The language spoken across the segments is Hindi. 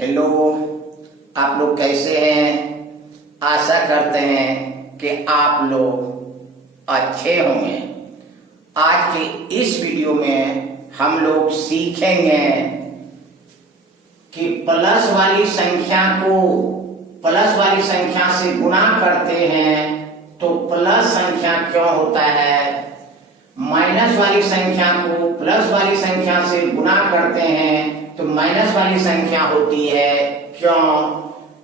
हेलो, आप लोग कैसे हैं? आशा करते हैं कि आप लोग अच्छे होंगे। आज के इस वीडियो में हम लोग सीखेंगे कि प्लस वाली संख्या को प्लस वाली संख्या से गुणा करते हैं तो प्लस संख्या क्यों होता है, माइनस वाली संख्या को प्लस वाली संख्या से गुणा करते हैं तो माइनस वाली संख्या होती है क्यों,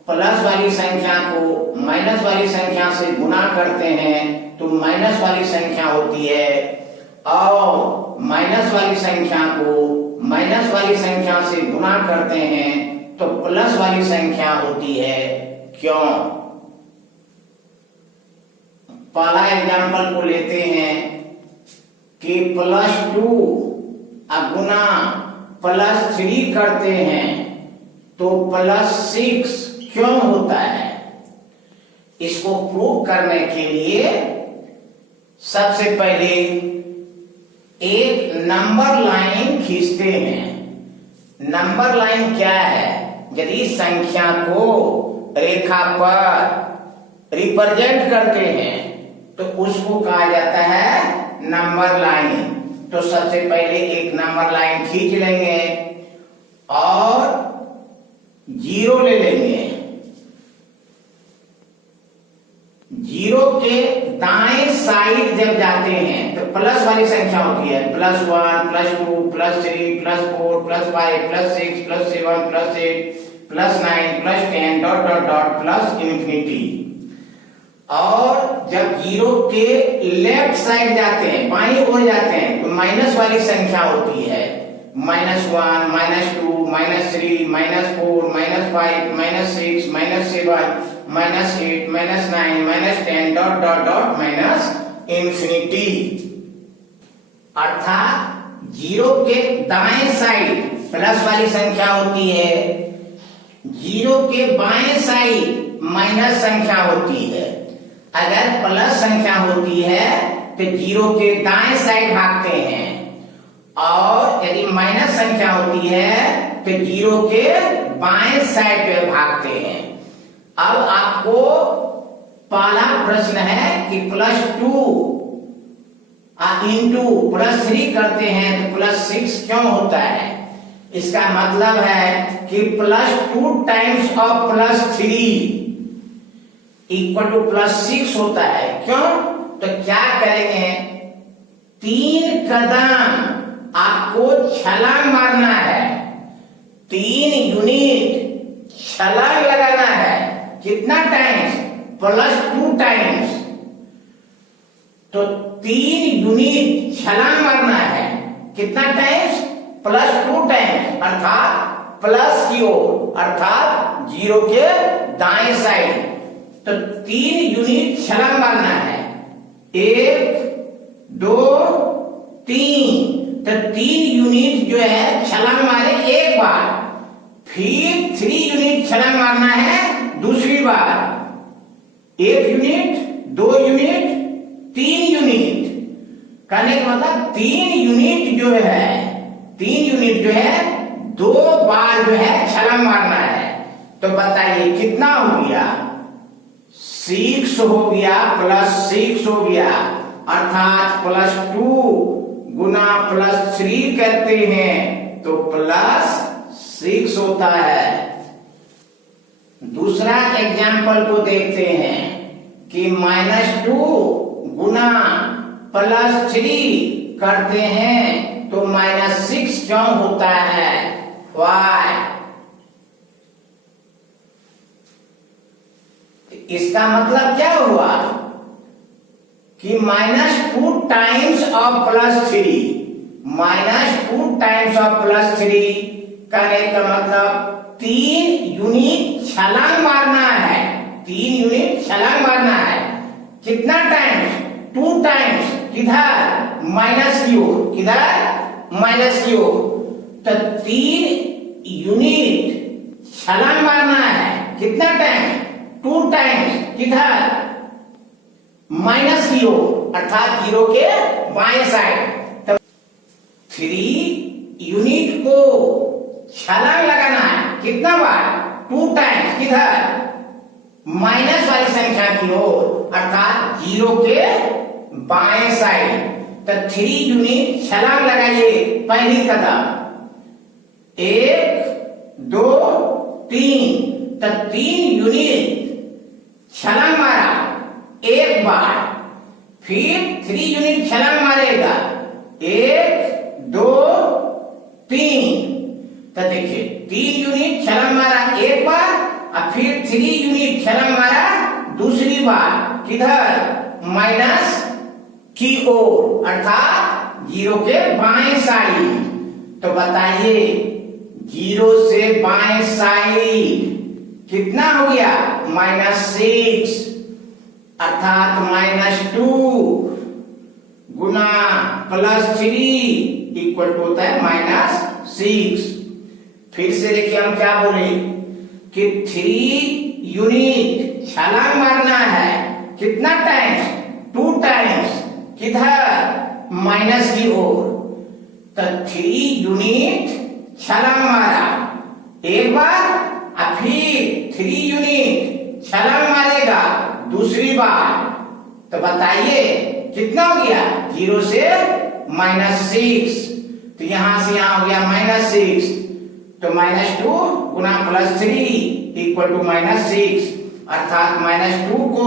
प्लस वाली संख्या को माइनस वाली संख्या से गुणा करते हैं तो माइनस वाली संख्या होती है, और माइनस वाली संख्या को माइनस वाली संख्या से गुणा करते हैं तो प्लस वाली संख्या होती है क्यों। पहला एग्जाम्पल को लेते हैं कि +2 गुना +3 करते हैं तो +6 क्यों होता है। इसको प्रूव करने के लिए सबसे पहले एक नंबर लाइन खींचते हैं। नंबर लाइन क्या है? यदि संख्या को रेखा पर रिप्रेजेंट करते हैं तो उसको कहा जाता है नंबर लाइन। तो सबसे पहले एक नंबर लाइन खींच लेंगे और 0 ले लेंगे। 0 के दाएं साइड जब जाते हैं तो प्लस वाली संख्या होती है, +1 +2 +3 +4 +5 +6 +7 +8 +9 +10 ... प्लस इन्फिनिटी। और जब 0 के लेफ्ट साइड जाते हैं, बाईं ओर जाते हैं तो माइनस वाली संख्या होती है, -1 -2 -3 -4 -5 -6 -7 -8 -9 -10 इन्फिनिटी। अर्थात 0 के दाएं साइड प्लस वाली संख्या होती है, 0 के बाएं साइड माइनस संख्या होती है। अगर प्लस संख्या होती है तो 0 के दाएं साइड भागते हैं, और यदि माइनस संख्या होती है तो 0 के बाएं साइड पे भागते हैं। अब आपको पहला प्रश्न है कि +2 इंटू +3 करते हैं तो +6 क्यों होता है। इसका मतलब है कि +2 टाइम्स ऑफ +3 इक्वल टू +6 होता है। क्यों? तो क्या करेंगे, 3 कदम आपको छलांग मारना है, 3 यूनिट छलांग लगाना है। कितना टाइम्स? +2 टाइम्स। तो 3 यूनिट छलांग मारना है। कितना टाइम्स? +2 टाइम्स, अर्थात प्लस की ओर, अर्थात 0 के दाएं साइड। तो 3 यूनिट छलांग मारना है, 1 2 3। तो 3 यूनिट जो है छलांग मारे एक बार, फिर 3 यूनिट छलांग मारना है दूसरी बार, 1 यूनिट 2 यूनिट 3 यूनिट। कहने का मतलब 3 यूनिट जो है 2 बार जो है छलांग मारना है। तो बताइए कितना हो गया? 6 हो गया, +6 हो गया। अर्थात +2 गुना +3 करते हैं तो +6 होता है। दूसरा एग्जाम्पल को देखते हैं कि -2 गुना +3 करते हैं तो -6 क्यों होता है। Why? इसका मतलब क्या हुआ कि -2 टाइम्स ऑफ +3, -2 टाइम्स ऑफ +3 करने का मतलब 3 यूनिट छलांग मारना है, 3 यूनिट छलांग मारना है। कितना टाइम्स? 2 टाइम्स। किधर? माइनस की ओर। किधर? माइनस की ओर। तो 3 यूनिट छलांग मारना है। कितना टाइम्स? 2 टाइम्स। किधर? माइनस की ओर, अर्थात 0 के बाएं साइड। तो 3 यूनिट को छलांग लगाना है। कितना बार? 2 टाइम्स। किधर? माइनस वाली संख्या की ओर, अर्थात 0 के बाएं साइड। तो 3 यूनिट छलांग लगाइए। पहली कदम 1 2 3, तो 3 यूनिट छलांग मारा एक बार, फिर 3 यूनिट छलांग मारेगा 1 2 3। तो देखिए 3 यूनिट छलांग मारा एक बार और फिर 3 यूनिट छलांग मारा दूसरी बार। किधर? माइनस की ओर, अर्थात 0 के बाएं साइड। तो बताइए 0 से बाएं साइड कितना हो गया? -6, अर्थात -2 गुना +3 इक्वल टू होता है -6। फिर से देखिए हम क्या बोले कि 3 यूनिट छलांग मारना है। कितना टाइम्स? 2 टाइम्स। किधर? माइनस की ओर। तो 3 यूनिट छलांग मारा एक बार और फिर 3 यूनिट छलांग मारेगा दूसरी बार। तो बताइए कितना हो गया? 0 से -6। तो यहां से यहां हो गया -6। तो -2 गुना +3 इक्वल टू -6, अर्थात -2 को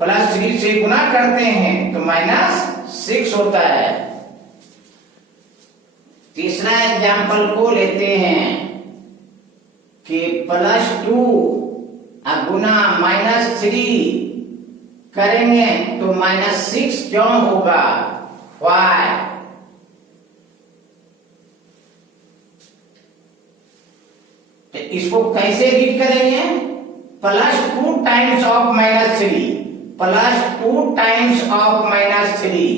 +3 से गुना करते हैं तो -6 होता है। तीसरा एग्जाम्पल को लेते हैं कि +2 गुना -3 करेंगे तो -6 क्यों होगा? Why? तो इसको कैसे रीड करेंगे? +2 टाइम्स ऑफ -3, +2 टाइम्स ऑफ -3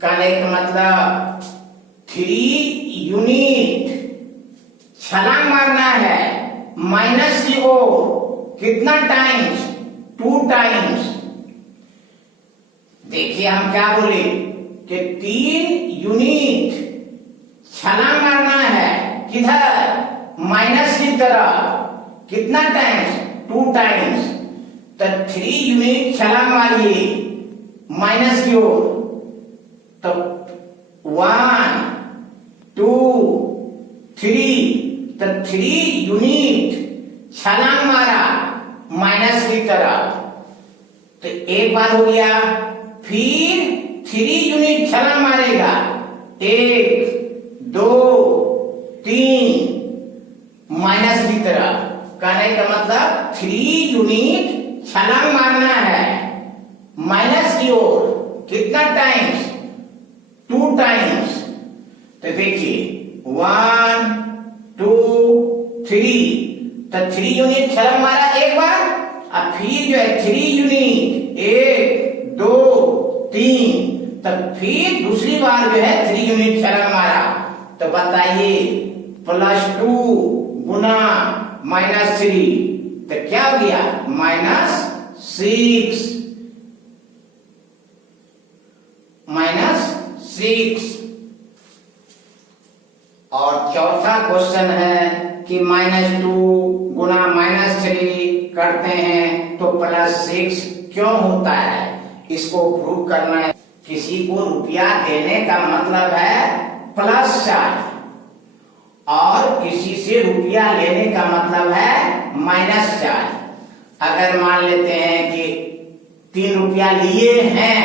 कहने का मतलब 3 यूनिट छलांग मारना है माइनस की ओर। कितना टाइम्स? 2 टाइम्स। देखिए हम क्या बोले कि 3 यूनिट छलांग मारना है। किधर? माइनस की तरफ। कितना टाइम्स? 2 टाइम्स। तो 3 यूनिट छलांग मारिए माइनस की ओर। तो 1 2 3, तो 3 यूनिट छलांग मारा माइनस की तरफ। तो एक बार हो गया, फिर 3 यूनिट छलांग मारेगा 1 2 3 माइनस की तरफ। कहने का मतलब 3 यूनिट छलांग मारना है माइनस की ओर। कितना टाइम्स? 2 टाइम्स। तो देखिए 1 2 3, तो 3 यूनिट छलांग मारा एक बार और फिर जो है 3 यूनिट 1 2 3, तब फिर दूसरी बार जो है 3 यूनिट छलांग मारा। तो बताइए +2 गुना -3 तो क्या हो गया? -6। -6। और चौथा क्वेश्चन है कि -2 गुना -3 करते हैं तो +6 क्यों होता है? इसको प्रूव करना है। किसी को रुपया देने का मतलब है प्लस चाहिए और किसी से रुपया लेने का मतलब है माइनस चाहिए। अगर मान लेते हैं कि 3 रुपया लिए हैं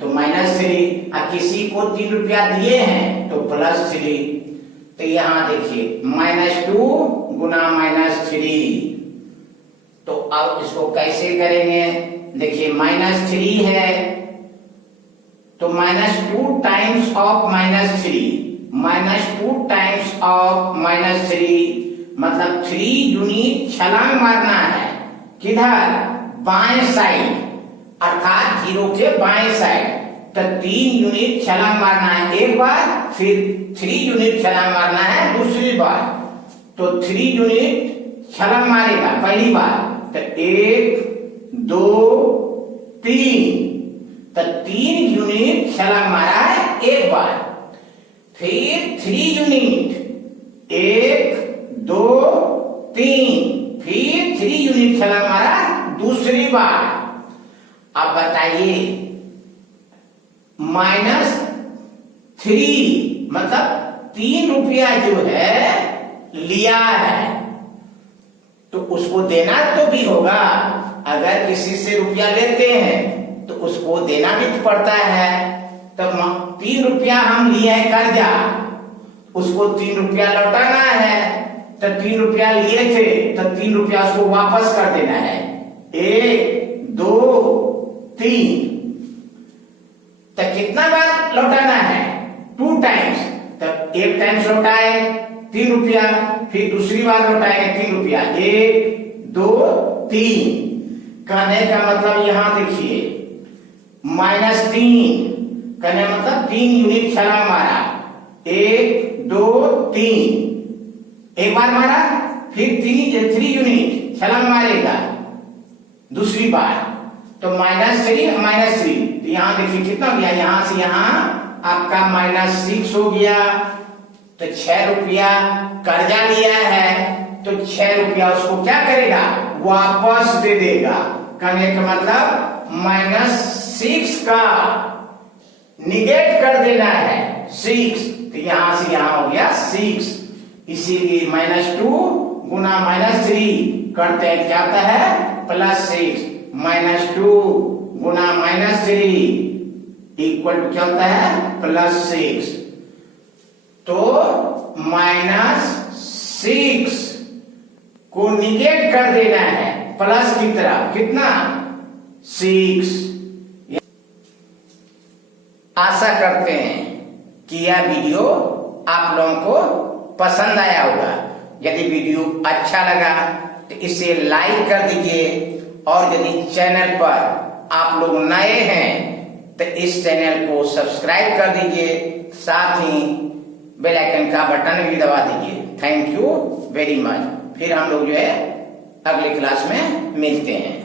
तो -3 और किसी को 3 रुपया दिए हैं तो +3। तो यहां देखिए -2 गुना -3। तो अब इसको कैसे करेंगे? देखिए -3 है तो -2 टाइम्स ऑफ -3, -2 टाइम्स ऑफ -3 मतलब 3 यूनिट छलांग मारना है। किधर? बाएं साइड, अर्थात 0 के बाएं साइड। तो 3 यूनिट छलांग मारना है एक बार, फिर 3 यूनिट छलांग मारना है दूसरी बार। तो 3 यूनिट छलांग मारेगा पहली बार, तो 1 2 3, तो 3 यूनिट छलांग मारा है एक बार। फिर 3 यूनिट 1 2 3, फिर 3 यूनिट छलांग मारा दूसरी बार। अब बताइए -3 मतलब 3 रुपया जो है लिया है तो उसको देना तो भी होगा। अगर किसी से रुपया लेते हैं तो उसको देना भी तो पड़ता है। तो 3 रुपया हम लिए हैं कर्जा, उसको 3 रुपया लौटाना है। तो 3 रुपया लिए थे तो 3 रुपया उसको वापस कर देना है। 1 2 3। तो कितना बार लौटाना है? 2 टाइम्स। तब 1 टाइम्स लौटाए 3 रुपया, फिर दूसरी बार लौटाएंगे 3 रुपया। 1 2 3। कहने का मतलब यहां देखिए -3 कहने मतलब 3 यूनिट छलांग मारा। 1 2 3 एक बार मारा, फिर 3 यूनिट छलांग मारेगा दूसरी बार। तो -3 तो यहां देखिए कितना हो गया, यहां से यहां आपका -6 हो गया। तो 6 रुपया कर्जा लिया है तो 6 रुपया उसको क्या करेगा? वापस दे देगा। कहने का मतलब -6 का निगेट कर देना है 6। तो यहां से यहां हो गया 6। इसीलिए -2 गुना -3 करते हैं क्या आता है? +6। -2 गुना -3 इक्वल टू क्या होता है? +6। तो -6 को निगेट कर देना है प्लस की तरफ। कितना? 6। आशा करते हैं कि यह वीडियो आप लोगों को पसंद आया होगा। यदि वीडियो अच्छा लगा तो इसे लाइक कर दीजिए, और यदि चैनल पर आप लोग नए हैं तो इस चैनल को सब्सक्राइब कर दीजिए, साथ ही बेल आइकन का बटन भी दबा दीजिए। Thank you very much. फिर हम लोग जो है अगले क्लास में मिलते हैं।